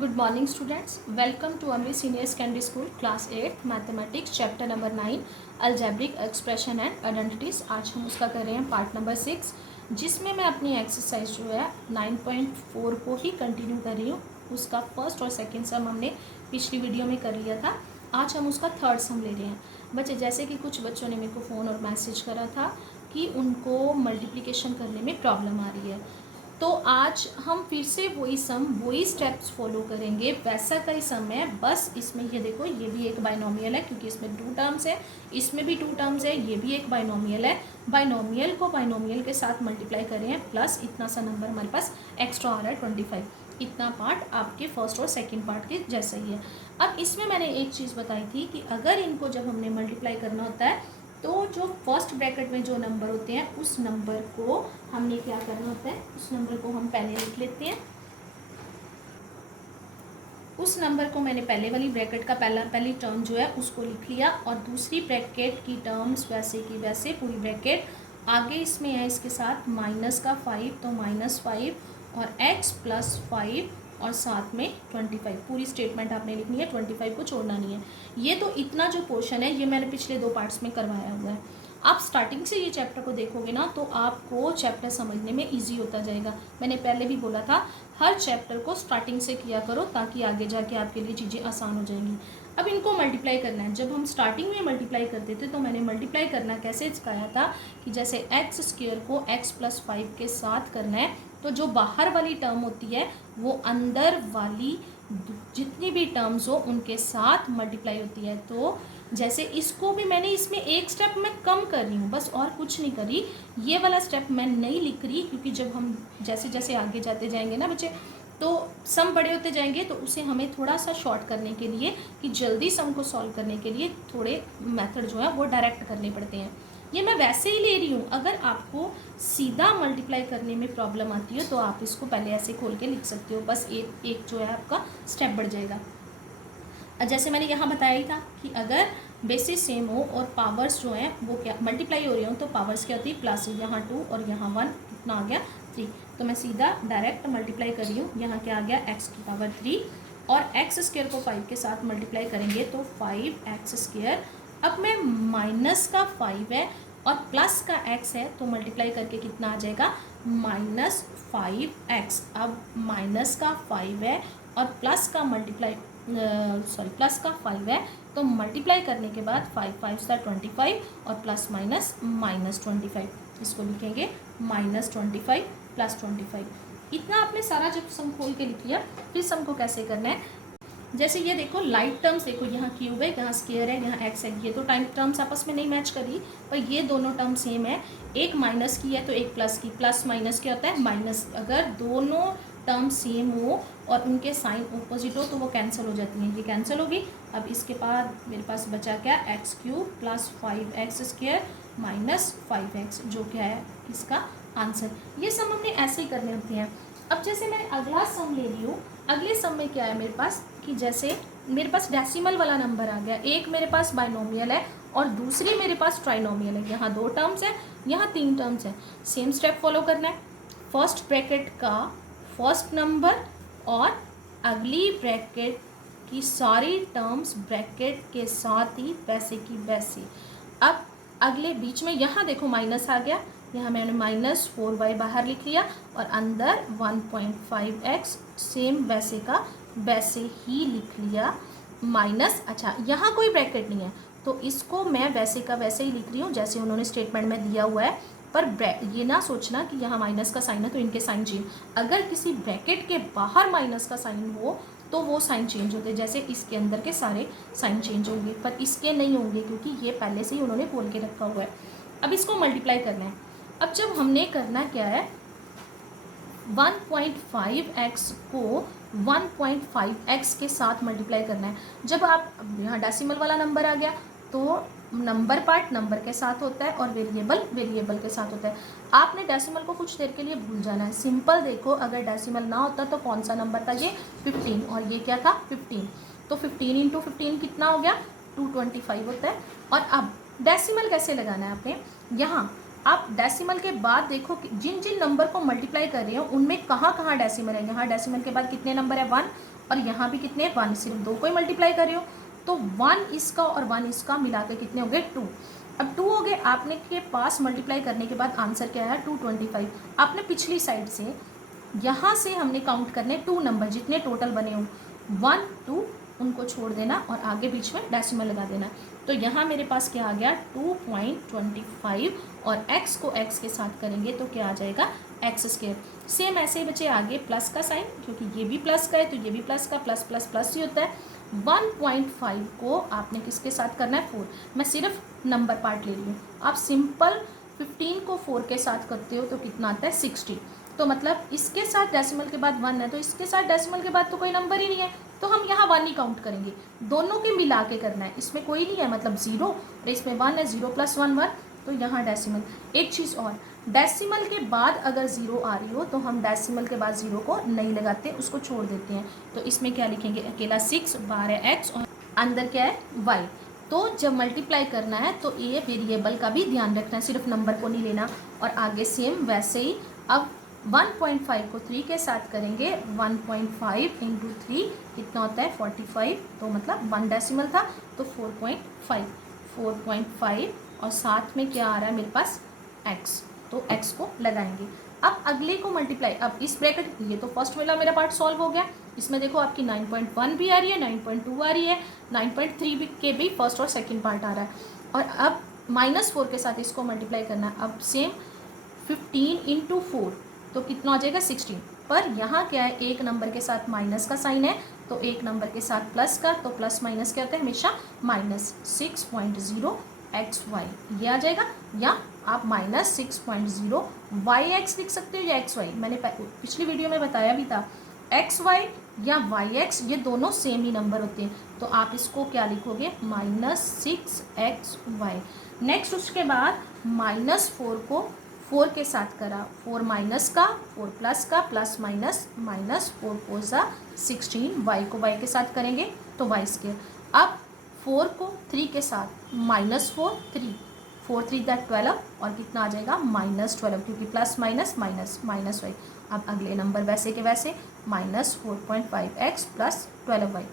Good morning students. Welcome to Amri Senior Secondary School Class 8 Mathematics Chapter number 9 Algebraic Expression and Identities। आज हम उसका कर रहे हैं पार्ट नंबर 6, जिसमें मैं अपनी एक्सरसाइज जो है 9.4 को ही कंटिन्यू कर रही हूँ। उसका फर्स्ट और सेकंड सम हमने पिछली वीडियो में कर लिया था। आज हम उसका थर्ड सम ले रहे हैं। बच्चे, जैसे कि कुछ बच्चों ने मेरे को फ़ोन और मैसेज करा था कि उनको मल्टीप्लिकेशन करने में प्रॉब्लम आ रही है, तो आज हम फिर से वही स्टेप्स फॉलो करेंगे। वैसा का ही सम है, बस इसमें ये देखो, ये भी एक बाइनोमियल है क्योंकि इसमें 2 टर्म्स है, इसमें भी 2 टर्म्स है, ये भी एक बाइनोमियल है। बाइनोमियल को बाइनोमियल के साथ मल्टीप्लाई करें प्लस इतना सा नंबर हमारे पास एक्स्ट्रा आ रहा है 25। इतना पार्ट आपके फर्स्ट और सेकेंड पार्ट के जैसा ही है। अब इसमें मैंने एक चीज़ बताई थी कि अगर इनको जब हमने मल्टीप्लाई करना होता है तो जो फर्स्ट ब्रैकेट में जो नंबर होते हैं उस नंबर को हमने क्या करना होता है, उस नंबर को हम पहले लिख लेते हैं। उस नंबर को मैंने पहले वाली ब्रैकेट का पहली टर्म जो है उसको लिख लिया, और दूसरी ब्रैकेट की टर्म्स वैसे की वैसे पूरी ब्रैकेट आगे इसमें है इसके साथ -5, तो -5 और x + 5 और साथ में 25। पूरी स्टेटमेंट आपने लिखनी है, 25 को छोड़ना नहीं है। ये तो इतना जो पोर्शन है ये मैंने पिछले 2 पार्ट्स में करवाया हुआ है। आप स्टार्टिंग से ये चैप्टर को देखोगे ना तो आपको चैप्टर समझने में इजी होता जाएगा। मैंने पहले भी बोला था हर चैप्टर को स्टार्टिंग से किया करो ताकि आगे जाके आपके लिए चीज़ें आसान हो जाएंगी। अब इनको मल्टीप्लाई करना है। जब हम स्टार्टिंग में मल्टीप्लाई करते थे तो मैंने मल्टीप्लाई करना कैसे सिखाया था कि जैसे x² को x + 5 के साथ करना है, तो जो बाहर वाली टर्म होती है वो अंदर वाली जितनी भी टर्म्स हो उनके साथ मल्टीप्लाई होती है। तो जैसे इसको भी मैंने इसमें एक स्टेप मैं कम कर रही हूँ, बस और कुछ नहीं कर रही। ये वाला स्टेप मैं नहीं लिख रही क्योंकि जब हम जैसे जैसे आगे जाते जाएंगे ना बच्चे, तो सम बड़े होते जाएंगे, तो उसे हमें थोड़ा सा शॉर्ट करने के लिए कि जल्दी सम को सॉल्व करने के लिए थोड़े मेथड जो है वो डायरेक्ट करने पड़ते हैं। ये मैं वैसे ही ले रही हूँ। अगर आपको सीधा मल्टीप्लाई करने में प्रॉब्लम आती है तो आप इसको पहले ऐसे खोल के लिख सकते हो, बस एक जो है आपका स्टेप बढ़ जाएगा। जैसे मैंने यहाँ बताया ही था कि अगर बेसिस सेम हो और पावर्स जो हैं वो क्या मल्टीप्लाई हो रही हो, तो पावर्स क्या होती है प्लस, यहाँ 2 और यहाँ 1, कितना आ गया 3। तो मैं सीधा डायरेक्ट मल्टीप्लाई कर रही हूँ। यहाँ क्या आ गया x⁻3, और x² को 5 के साथ मल्टीप्लाई करेंगे तो 5x²। अब मैं माइनस का 5 है और प्लस का x है, तो मल्टीप्लाई करके कितना आ जाएगा -5x। अब माइनस का 5 है और प्लस का प्लस का 5 है, तो मल्टीप्लाई करने के बाद 5 5 25 और प्लस माइनस -25। इसको लिखेंगे -25 + 25। इतना आपने सारा जब सम खोल के लिख लिया, फिर सम को कैसे करना है। जैसे ये देखो लाइट टर्म्स, देखो यहाँ क्यूब है, यहाँ स्क्वायर है, यहाँ एक्स है। ये तो टाइम टर्म्स आपस में नहीं मैच करी, पर ये दोनों टर्म सेम है। एक माइनस की है तो एक प्लस की। प्लस माइनस क्या होता है माइनस। अगर दोनों टर्म सेम हो और उनके साइन ऑपोजिट हो तो वो कैंसिल हो जाती हैं। ये कैंसिल होगी। अब इसके बाद मेरे पास बचा क्या, x³ + 5x² - 5x, जो क्या है इसका आंसर। ये सम हमने ऐसे ही करने होते हैं। अब जैसे मैं अगला सम ले रही हूँ, अगले सम में क्या है मेरे पास कि जैसे मेरे पास डेसिमल वाला नंबर आ गया। एक मेरे पास बाइनोमियल है और दूसरी मेरे पास ट्राइनोमियल है। यहाँ 2 टर्म्स है, यहाँ 3 टर्म्स है। सेम स्टेप फॉलो करना है। फर्स्ट ब्रैकेट का फर्स्ट नंबर और अगली ब्रैकेट की सारी टर्म्स ब्रैकेट के साथ ही वैसे की वैसी। अब अगले बीच में यहाँ देखो माइनस आ गया, यहाँ मैंने -4y बाहर लिख लिया और अंदर 1.5x सेम वैसे का वैसे ही लिख लिया माइनस। अच्छा, यहाँ कोई ब्रैकेट नहीं है तो इसको मैं वैसे का वैसे ही लिख रही हूँ जैसे उन्होंने स्टेटमेंट में दिया हुआ है। पर ये ना सोचना कि यहाँ माइनस का साइन है तो इनके साइन चेंज। अगर किसी ब्रैकेट के बाहर माइनस का साइन हो तो वो साइन चेंज होते हैं। जैसे इसके अंदर के सारे साइन चेंज होंगे, पर इसके नहीं होंगे क्योंकि ये पहले से ही उन्होंने बोल के रखा हुआ है। अब इसको मल्टीप्लाई करना है। अब जब हमने करना क्या है, 1.5x को 1.5x के साथ मल्टीप्लाई करना है। जब आप यहाँ डेसिमल वाला नंबर आ गया तो नंबर पार्ट नंबर के साथ होता है और वेरिएबल वेरिएबल के साथ होता है। आपने डेसिमल को कुछ देर के लिए भूल जाना है। सिंपल देखो, अगर डेसिमल ना होता तो कौन सा नंबर था ये 15, और ये क्या था 15। तो 15 × 15 कितना हो गया 225 होता है। और अब डेसिमल कैसे लगाना है आपने, यहाँ आप डेसिमल के बाद देखो कि जिन जिन नंबर को मल्टीप्लाई कर रहे हो उनमें कहाँ कहाँ डेसिमल है। यहाँ डेसिमल के बाद कितने नंबर है 1, और यहाँ भी कितने 1, सिर्फ 2 को ही मल्टीप्लाई कर रहे हो, तो 1 इसका और 1 इसका मिला के कितने हो गए 2। अब 2 हो गए, आपने के पास मल्टीप्लाई करने के बाद आंसर क्या आया 225। आपने पिछली साइड से यहाँ से हमने काउंट करने 2 नंबर जितने टोटल बने हो 1 2, उनको छोड़ देना और आगे बीच में डेसिमल लगा देना। तो यहाँ मेरे पास क्या आ गया 2.25, और x को x के साथ करेंगे तो क्या आ जाएगा x²। सेम ऐसे ही बचे आगे प्लस का साइन, क्योंकि ये भी प्लस का है तो ये भी प्लस का, प्लस प्लस प्लस ही होता है। 1.5 को आपने किसके साथ करना है 4। मैं सिर्फ नंबर पार्ट ले रही हूँ, आप सिंपल 15 को 4 के साथ करते हो तो कितना आता है 60। तो मतलब इसके साथ डेसिमल के बाद 1 है, तो इसके साथ डेसिमल के बाद तो कोई नंबर ही नहीं है, तो हम यहाँ 1 ही काउंट करेंगे। दोनों के मिला के करना है, इसमें कोई नहीं है, मतलब 0 और इसमें 1 है, 0 + 1 1, तो यहाँ डेसिमल। एक चीज़ और, डेसिमल के बाद अगर 0 आ रही हो तो हम डेसिमल के बाद 0 को नहीं लगाते, उसको छोड़ देते हैं। तो इसमें क्या लिखेंगे, अकेला 6, 12 x और अंदर क्या है y। तो जब मल्टीप्लाई करना है तो ये वेरिएबल का भी ध्यान रखना है, सिर्फ नंबर को नहीं लेना। और आगे सेम वैसे ही अब 1.5 को 3 के साथ करेंगे, 1.5 × 3 कितना होता है 45, तो मतलब 1 डेसिमल था तो 4.5 और साथ में क्या आ रहा है मेरे पास x, तो x को लगाएंगे। अब अगले को मल्टीप्लाई, अब इस ब्रैकेट, ये तो फर्स्ट वाला मेरा पार्ट सॉल्व हो गया। इसमें देखो आपकी 9.1 भी आ रही है, 9.2 आ रही है, 9.3 के भी फर्स्ट और सेकंड पार्ट आ रहा है। और अब -4 के साथ इसको मल्टीप्लाई करना है। अब सेम 15 × 4 तो कितना आ जाएगा 16। पर यहाँ क्या है, एक नंबर के साथ माइनस का साइन है तो एक नंबर के साथ प्लस का, तो प्लस माइनस क्या होता है हमेशा -6.0 xy, ये आ जाएगा। या आप -6.0 yx लिख सकते हो या xy, मैंने पिछली वीडियो में बताया भी था xy या yx ये दोनों सेम ही नंबर होते हैं, तो आप इसको क्या लिखोगे -6xy। नेक्स्ट उसके बाद -4 को 4 के साथ करा, 4 माइनस का, 4 प्लस का, प्लस माइनस -4 4 16, y को y के साथ करेंगे तो y²। अब 4 को 3 के साथ -4 3, 4 3 12, और कितना आ जाएगा -12, क्योंकि प्लस माइनस माइनस -y। अब अगले नंबर वैसे के वैसे -4.5x + 12y।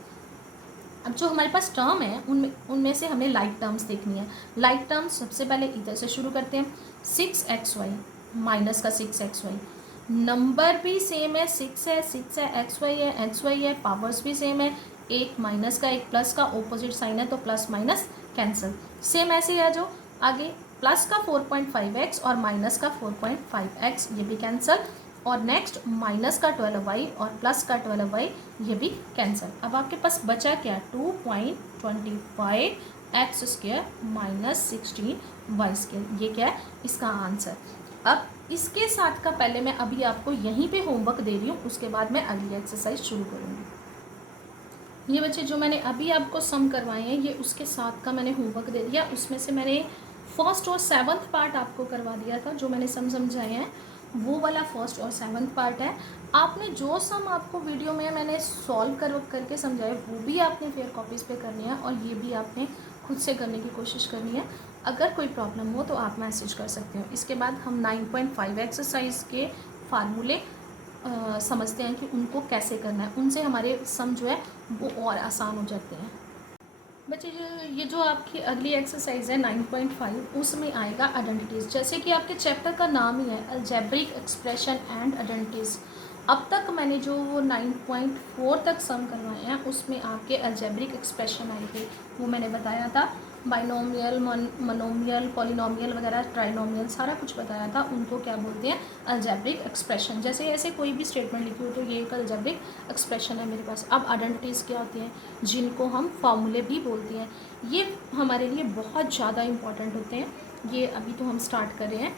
अब जो हमारे पास टर्म है उनमें से हमें लाइक टर्म्स देखनी है। लाइक टर्म्स सबसे पहले इधर से शुरू करते हैं, 6xy माइनस का 6xy, नंबर भी सेम है 6 है xy है, पावर्स भी सेम है, एक माइनस का एक प्लस का, ऑपोजिट साइन है तो प्लस माइनस कैंसिल। सेम ऐसे ही है जो आगे प्लस का 4.5x और माइनस का 4.5x, ये भी कैंसिल। और नेक्स्ट माइनस का 12y और प्लस का 12y, ये भी कैंसिल। अब आपके पास बचा क्या 2.25 x² -16 y², ये क्या है इसका आंसर। अब इसके साथ का पहले मैं अभी आपको यहीं पे होमवर्क दे रही हूँ, उसके बाद मैं अगली एक्सरसाइज शुरू करूँगी। ये बच्चे जो मैंने अभी आपको सम करवाए हैं ये उसके साथ का मैंने होमवर्क दे दिया। उसमें से मैंने फर्स्ट और 7th पार्ट आपको करवा दिया था, जो मैंने सम समझाए हैं वो वाला फर्स्ट और 7th पार्ट है। आपने जो सम आपको वीडियो में मैंने सॉल्व करके समझाए वो भी आपने फेयर कॉपीज़ पे करनी है, और ये भी आपने खुद से करने की कोशिश करनी है। अगर कोई प्रॉब्लम हो तो आप मैसेज कर सकते हो। इसके बाद हम 9.5 एक्सरसाइज के फार्मूले समझते हैं कि उनको कैसे करना है, उनसे हमारे सम जो है वो और आसान हो जाते हैं। बच्चे ये जो आपकी अगली एक्सरसाइज है 9.5, उसमें आएगा आइडेंटिटीज़। जैसे कि आपके चैप्टर का नाम ही है अलजेब्रिक एक्सप्रेशन एंड आइडेंटिटीज़। अब तक मैंने जो 9.4 तक सम करवाए हैं उसमें आपके अलजेब्रिक एक्सप्रेशन आई थी, वो मैंने बताया था। बाइनोमियल, मोनोमियल, पॉलिनोमियल वगैरह, ट्राइनोमियल सारा कुछ बताया था, उनको क्या बोलते हैं अलजेब्रिक एक्सप्रेशन। जैसे ऐसे कोई भी स्टेटमेंट लिखी हो तो ये एक अलजेब्रिक एक्सप्रेशन है मेरे पास। अब आइडेंटिटीज़ क्या होती हैं, जिनको हम फॉर्मूले भी बोलते हैं, ये हमारे लिए बहुत ज़्यादा इम्पॉर्टेंट होते हैं। ये अभी तो हम स्टार्ट कर रहे हैं,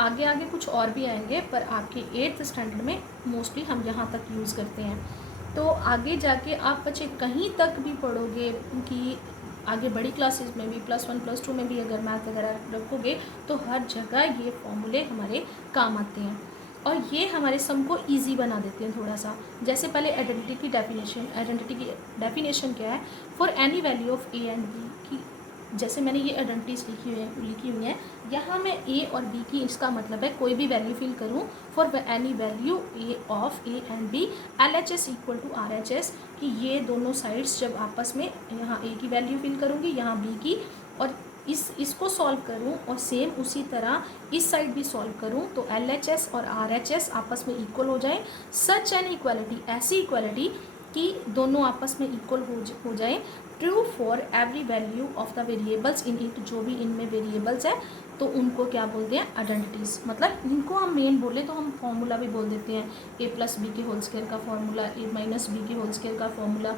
आगे आगे कुछ और भी आएंगे, पर आपके 8th स्टैंडर्ड में मोस्टली हम यहाँ तक यूज़ करते हैं। तो आगे जाके आप बच्चे कहीं तक भी पढ़ोगे कि आगे बड़ी क्लासेस में भी +1 +2 में भी अगर मैथ वगैरह रखोगे तो हर जगह ये फॉर्मूले हमारे काम आते हैं, और ये हमारे सम को इजी बना देते हैं थोड़ा सा। जैसे पहले आइडेंटिटी की डेफिनेशन क्या है, for any value of a and b की, जैसे मैंने ये आइडेंटिटीज लिखी हुई हैं यहाँ मैं ए और बी की, इसका मतलब है कोई भी वैल्यू फिल करूँ for any value a of a and b, LHS equal to RHS, कि ये दोनों साइड्स जब आपस में, यहाँ ए की वैल्यू फिल करूँगी, यहाँ बी की, और इसको सॉल्व करूँ और सेम उसी तरह इस साइड भी सॉल्व करूँ, तो LHS और RHS आपस में इक्वल हो जाए। सच एन इक्वालिटी, ऐसी इक्वालिटी कि दोनों आपस में इक्वल हो जाए, true for every value of the variables in it, जो भी इनमें वेरिएबल्स है तो उनको क्या बोलते हैं, आइडेंटिटीज़। मतलब इनको हम मेन बोले तो हम फॉर्मूला भी बोल देते हैं, ए प्लस बी के होल स्क्वायर का फॉर्मूला, ए माइनस बी के होल स्क्वायर का फॉर्मूला।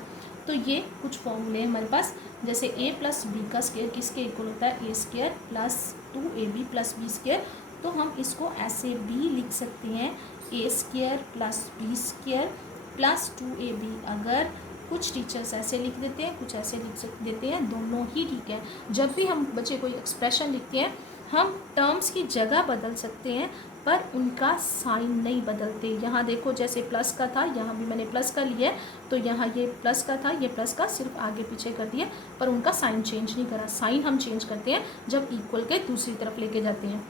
तो ये कुछ फॉर्मूले हैं हमारे पास, जैसे ए प्लस बी का स्क्वायर किसके इक्वल होता है, A square plus 2ab plus B square. तो हम इसको ऐसे भी लिख सकते हैं, A square plus B square plus 2ab। अगर कुछ टीचर्स ऐसे लिख देते हैं, कुछ ऐसे लिख देते हैं, दोनों ही ठीक है। जब भी हम बच्चे कोई एक्सप्रेशन लिखते हैं, हम टर्म्स की जगह बदल सकते हैं पर उनका साइन नहीं बदलते। यहाँ देखो जैसे प्लस का था, यहाँ भी मैंने प्लस का लिया है, तो यहाँ ये प्लस का था, ये प्लस का सिर्फ आगे पीछे कर दिया, पर उनका साइन चेंज नहीं करा। साइन हम चेंज करते हैं जब इक्वल के दूसरी तरफ लेके जाते हैं।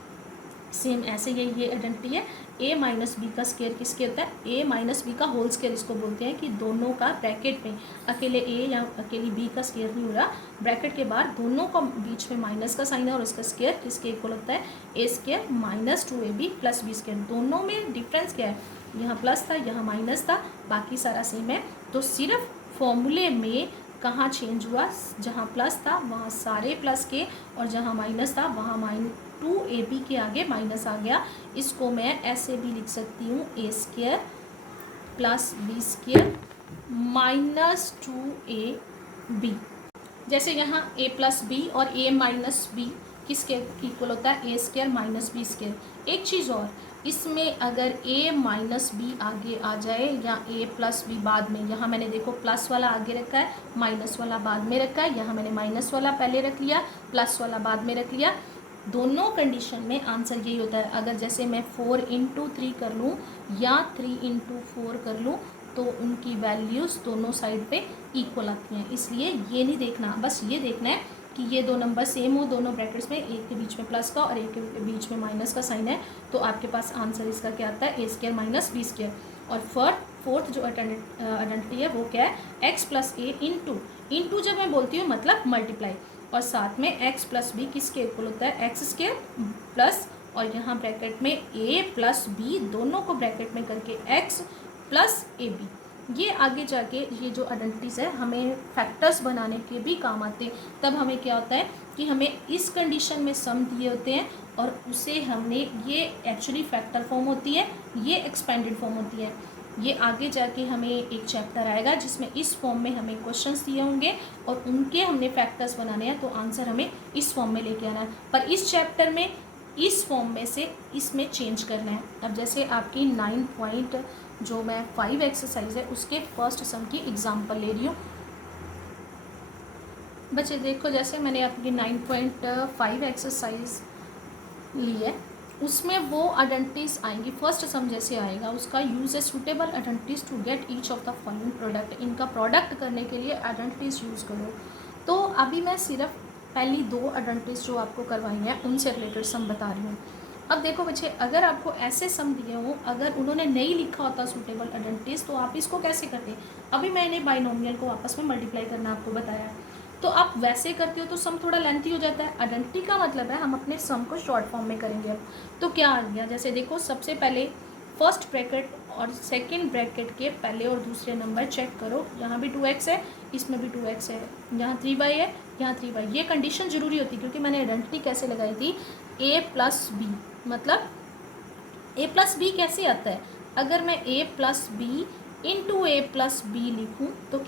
सेम ऐसे ये आइडेंटिटी है, ए माइनस बी का स्क्वायर किसके होता है, ए माइनस बी का होल स्क्वायर इसको बोलते हैं, कि दोनों का ब्रैकेट में अकेले ए या अकेली बी का स्क्वायर नहीं हो रहा, ब्रैकेट के बाद दोनों का बीच में माइनस का साइन है और उसका स्क्वायर किसके इक्वल होता है, A square minus 2ab plus B square. दोनों में डिफरेंस क्या है, यहाँ प्लस था यहाँ माइनस था, बाकी सारा सेम है। तो सिर्फ फॉर्मूले में कहाँ चेंज हुआ, जहाँ प्लस था वहाँ सारे प्लस के, और जहाँ माइनस था वहाँ -2ab के आगे माइनस आ गया। इसको मैं ऐसे भी लिख सकती हूँ, A square plus B square minus 2ab। जैसे यहाँ a प्लस बी और a माइनस बी किसके इक्वल होता है, A square minus B square. एक चीज़ और, इसमें अगर a माइनस बी आगे आ जाए या a प्लस बी बाद में, यहाँ मैंने देखो प्लस वाला आगे रखा है, माइनस वाला बाद में रखा है, यहाँ मैंने माइनस वाला पहले रख लिया, प्लस वाला बाद में रख लिया। दोनों कंडीशन में आंसर यही होता है। अगर जैसे मैं 4 इंटू 3 कर लूँ या 3 इंटू 4 कर लूँ, तो उनकी वैल्यूज़ दोनों साइड पे इक्वल आती हैं। इसलिए ये नहीं देखना, बस ये देखना है कि ये दो नंबर सेम हो, दोनों ब्रैकेट्स में, एक के बीच में प्लस का और एक के बीच में माइनस का साइन है, तो आपके पास आंसर इसका क्या आता है, A square minus B square. और फोर्थ जो आइडेंटिटी है वो क्या है, एक्स प्लस ए इंटू जब मैं बोलती हूँ मतलब मल्टीप्लाई, और साथ में एक्स प्लस बी किसके इक्वल होता है, एक्स स्क्वायर प्लस, और यहाँ ब्रैकेट में ए प्लस बी, दोनों को ब्रैकेट में करके एक्स प्लस ए बी। ये आगे जाके ये जो आइडेंटिटीज़ है हमें फैक्टर्स बनाने के भी काम आते हैं। तब हमें क्या होता है कि हमें इस कंडीशन में सम दिए होते हैं और उसे हमने, ये एक्चुअली फैक्टर फॉर्म होती है, ये एक्सपेंडेड फॉर्म होती है। ये आगे जाके हमें एक चैप्टर आएगा जिसमें इस फॉर्म में हमें क्वेश्चंस दिए होंगे और उनके हमने फैक्टर्स बनाने हैं, तो आंसर हमें इस फॉर्म में लेके आना है। पर इस चैप्टर में इस फॉर्म में से इसमें चेंज करना है। अब जैसे आपकी 9 पॉइंट जो मैं 5 एक्सरसाइज है उसके फर्स्ट सम की एग्जांपल ले रही हूँ। बच्चे देखो, जैसे मैंने आपकी 9.5 एक्सरसाइज ली है, उसमें वो आइडेंटिटीज़ आएंगी। फर्स्ट सम जैसे आएगा उसका, use a suitable identities to get each of the following product. इनका प्रोडक्ट करने के लिए आइडेंटिटीज़ यूज़ करो। तो अभी मैं सिर्फ पहली 2 आइडेंटिटीज़ जो आपको करवाई हैं उनसे रिलेटेड सम बता रही हूँ। अब देखो बच्चे, अगर आपको ऐसे सम दिए हों, अगर उन्होंने नहीं लिखा होता सूटेबल आइडेंटिटीज़, तो आप इसको कैसे करते। अभी मैंने बाइनोमियल को आपस में मल्टीप्लाई करना आपको बताया है, तो आप वैसे करते हो तो सम थोड़ा लेंथी हो जाता है। आइडेंटिटी का मतलब है हम अपने सम को शॉर्ट फॉर्म में करेंगे। अब तो क्या आ गया, जैसे देखो सबसे पहले फर्स्ट ब्रैकेट और सेकंड ब्रैकेट के पहले और दूसरे नंबर चेक करो। यहाँ भी 2x है, इसमें भी 2x है, यहाँ 3y है, यहाँ 3y। ये कंडीशन ज़रूरी होती है क्योंकि मैंने आइडेंटिटी कैसे लगाई थी, a प्लस बी, मतलब a प्लस बी कैसे आता है, अगर मैं a plus b into a plus b लिखूँ तो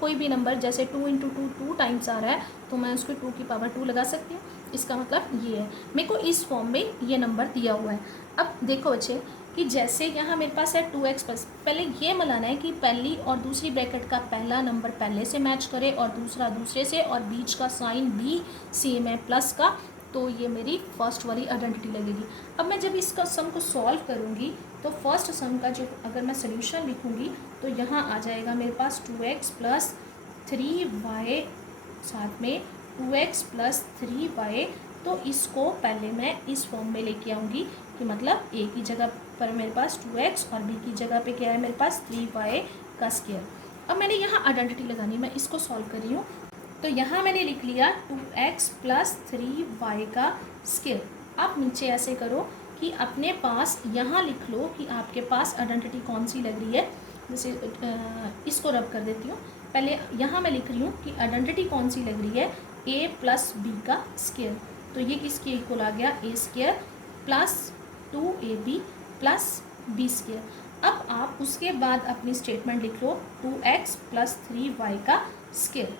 कोई भी नंबर, जैसे 2 इंटू 2 टाइम्स आ रहा है तो मैं उसको 2 की पावर 2 लगा सकती हूँ। इसका मतलब ये है, मेरे को इस फॉर्म में ये नंबर दिया हुआ है। अब देखो बच्चे कि जैसे यहाँ मेरे पास है 2x प्लस, पहले ये मिलाना है कि पहली और दूसरी ब्रैकेट का पहला नंबर पहले से मैच करे और दूसरा दूसरे से, और बीच का साइन भी सेम है प्लस का, तो ये मेरी फर्स्ट वाली आइडेंटिटी लगेगी। अब मैं जब इसका सम को सॉल्व करूँगी तो फर्स्ट सम का जो अगर मैं सोल्यूशन लिखूँगी तो यहाँ आ जाएगा मेरे पास 2x प्लस 3y, साथ में 2x प्लस 3y तो इसको पहले मैं इस फॉर्म में लेके आऊँगी कि मतलब a की जगह पर मेरे पास 2x और b की जगह पे क्या है मेरे पास 3y का स्क्वायर। अब मैंने यहाँ आइडेंटिटी लगानी, मैं इसको सॉल्व कर रही हूँ। तो यहाँ मैंने लिख लिया 2x प्लस 3y का स्क्वायर। आप नीचे ऐसे करो कि अपने पास यहाँ लिख लो कि आपके पास आइडेंटिटी कौन सी लग रही है। जैसे इसको रब कर देती हूँ। पहले यहाँ मैं लिख रही हूँ कि आइडेंटिटी कौन सी लग रही है, a प्लस बी का स्क्वायर। तो ये किसके इक्वल आ गया, a square plus 2ab plus B square. अब आप उसके बाद अपनी स्टेटमेंट लिख लो 2x प्लस 3y का स्क्वायर।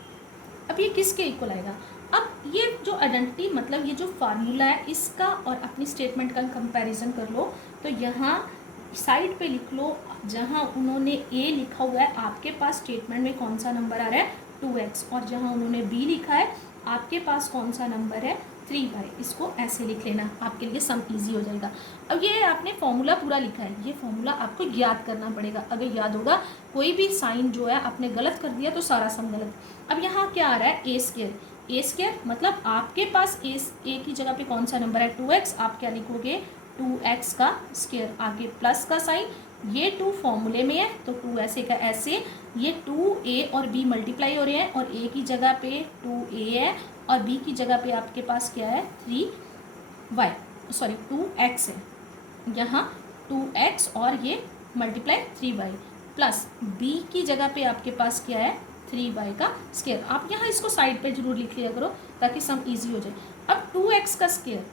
अब ये किसके इक्वल आएगा। अब ये जो आइडेंटिटी मतलब ये जो फार्मूला है इसका और अपनी स्टेटमेंट का कंपैरिजन कर लो। तो यहाँ साइड पे लिख लो जहाँ उन्होंने a लिखा हुआ है आपके पास स्टेटमेंट में कौन सा नंबर आ रहा है 2x, और जहाँ उन्होंने b लिखा है आपके पास कौन सा नंबर है 3y। इसको ऐसे लिख लेना, आपके लिए सम इजी हो जाएगा। अब ये आपने फॉर्मूला पूरा लिखा है, ये फॉर्मूला आपको याद करना पड़ेगा। अगर याद होगा कोई भी साइन जो है आपने गलत कर दिया तो सारा सम गलत। अब यहाँ क्या आ रहा है a स्क्वायर, a स्क्वायर मतलब आपके पास a की जगह पे कौन सा नंबर है 2x, आप क्या लिखोगे 2x का स्क्वायर, आगे प्लस का साइन, ये 2 फॉर्मूले में है तो 2 ऐसे का ऐसे, ये 2a और b मल्टीप्लाई हो रहे हैं और a की जगह पे 2a है और b की जगह पे आपके पास क्या है 2x है, यहाँ 2x और ये मल्टीप्लाई 3y प्लस b की जगह पे आपके पास क्या है 3y का स्क्वायर। आप यहाँ इसको साइड पे जरूर लिख लिया करो ताकि सम इजी हो जाए। अब 2x का स्क्वायर,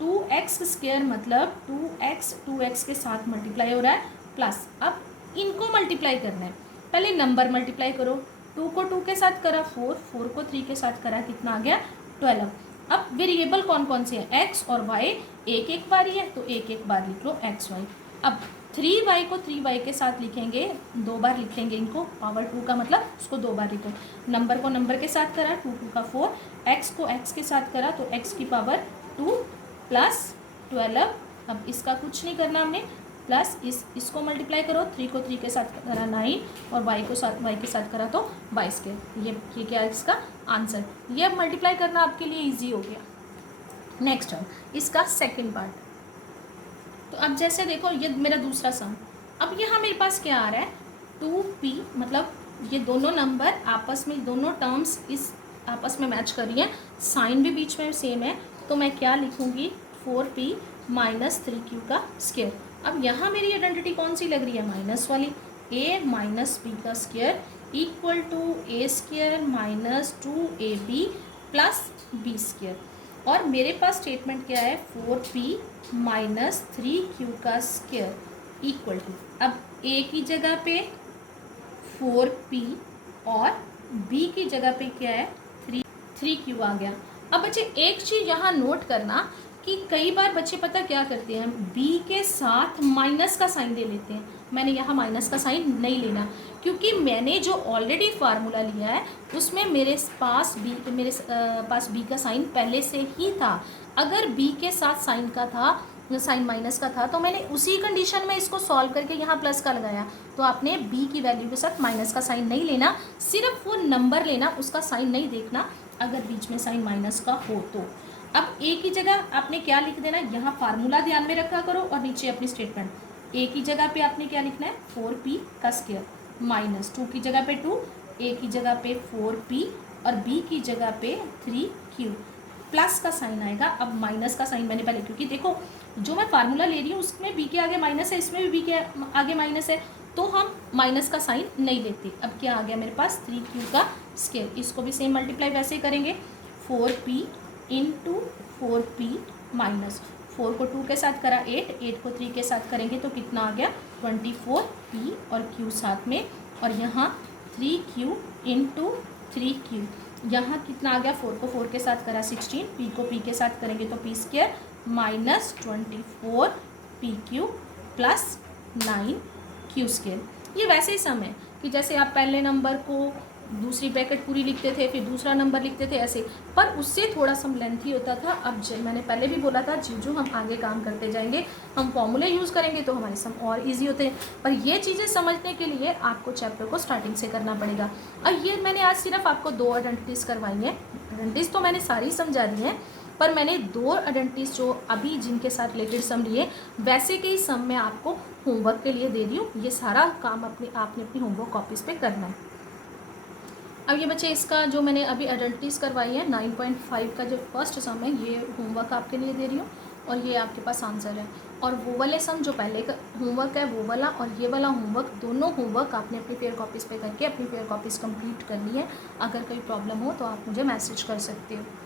2x स्क्वायर मतलब 2x के साथ मल्टीप्लाई हो रहा है प्लस अब इनको मल्टीप्लाई करना है। पहले नंबर मल्टीप्लाई करो, 2 को 2 के साथ करा 4, 4 को 3 के साथ करा कितना आ गया 12। अब वेरिएबल कौन कौन से हैं x और y, एक एक बार ही है तो एक एक बार लिख लो x y। अब 3y को 3y के साथ लिखेंगे, 2 बार लिखेंगे इनको, पावर 2 का मतलब उसको 2 बार लिखो। नंबर को नंबर के साथ करा 2 2 का 4, x को x के साथ करा तो x की पावर 2 प्लस 12। अब इसका कुछ नहीं करना हमने, प्लस इसको मल्टीप्लाई करो, 3 को 3 के साथ करा 9 और y के साथ करा तो 22 के। ये क्या है इसका आंसर। ये अब मल्टीप्लाई करना आपके लिए इजी हो गया। नेक्स्ट है इसका सेकंड पार्ट। तो अब जैसे देखो ये मेरा दूसरा सम, अब यहाँ मेरे पास क्या आ रहा है 2p, मतलब ये दोनों नंबर आपस में, दोनों टर्म्स इस आपस में मैच कर रही हैं, साइन भी बीच में सेम है, तो मैं क्या लिखूँगी 4p माइनस 3q का स्क्वायर। अब यहाँ मेरी आइडेंटिटी कौन सी लग रही है माइनस वाली, a माइनस b का square equal to a square minus 2ab plus b square. और मेरे पास स्टेटमेंट क्या है 4p माइनस 3q का स्क्वायर इक्वल टू, अब a की जगह पे 4p और b की जगह पे क्या है 3q आ गया। अब बच्चे एक चीज़ यहाँ नोट करना कि कई बार बच्चे पता क्या करते हैं b के साथ माइनस का साइन दे लेते हैं। मैंने यहाँ माइनस का साइन नहीं लेना क्योंकि मैंने जो ऑलरेडी फार्मूला लिया है उसमें मेरे पास b का साइन पहले से ही था। अगर b के साथ साइन का था, साइन माइनस का था, तो मैंने उसी कंडीशन में इसको सॉल्व करके यहाँ प्लस का लगाया। तो आपने b की वैल्यू के साथ माइनस का साइन नहीं लेना, सिर्फ वो नंबर लेना, उसका साइन नहीं देखना अगर बीच में साइन माइनस का हो तो। अब a की जगह आपने क्या लिख देना, यहाँ फार्मूला ध्यान में रखा करो और नीचे अपनी स्टेटमेंट। a की जगह पे आपने क्या लिखना है 4p का स्क्वायर माइनस 2 की जगह पे 2, a की जगह पे 4p और b की जगह पे 3q, प्लस का साइन आएगा। अब माइनस का साइन मैंने पहले, क्योंकि देखो जो मैं फार्मूला ले रही हूँ उसमें b के आगे माइनस है, इसमें भी b के आगे माइनस है, तो हम माइनस का साइन नहीं लेते। अब क्या आ गया मेरे पास 3q का स्क्वायर, इसको भी सेम मल्टीप्लाई वैसे ही करेंगे 4p इंटू 4p माइनस 4 को 2 के साथ करा 8, 8 को 3 के साथ करेंगे तो कितना आ गया 24p और q साथ में, और यहाँ 3q इंटू 3q, यहाँ कितना आ गया 4 को 4 के साथ करा 16, p को p के साथ करेंगे तो p square minus 24pq plus 9q square. ये वैसे ही सम है कि जैसे आप पहले नंबर को दूसरी ब्रैकेट पूरी लिखते थे फिर दूसरा नंबर लिखते थे ऐसे, पर उससे थोड़ा सा लेंथी होता था। अब मैंने पहले भी बोला था जो हम आगे काम करते जाएंगे हम फॉर्मूले यूज़ करेंगे तो हमारे सम और इजी होते हैं, पर ये चीज़ें समझने के लिए आपको चैप्टर को स्टार्टिंग से करना पड़ेगा। और ये मैंने आज सिर्फ आपको 2 आइडेंटिटीज़ करवाई हैं, आइडेंटिटीज़ तो मैंने सारी समझा दी हैं, पर मैंने 2 आइडेंटिटीज जो अभी जिनके साथ रिलेटेड सम लिए वैसे के ही सम मैं आपको होमवर्क के लिए दे रही हूँ। ये सारा काम आपने अपनी होमवर्क कॉपीज़ पे करना है। अब ये बच्चे इसका जो मैंने अभी आइडेंटिटीज़ करवाई है 9.5 का जो फर्स्ट सम है ये होमवर्क आपके लिए दे रही हूँ और ये आपके पास आंसर है। और वो वाले सम जो पहले का होमवर्क है वो वाला और ये वाला होमवर्क, दोनों होमवर्क आपने अपनी फेयर कॉपीज़ पे करके अपनी फेयर कॉपीज़ कंप्लीट करनी है। अगर कोई प्रॉब्लम हो तो आप मुझे मैसेज कर सकते हो।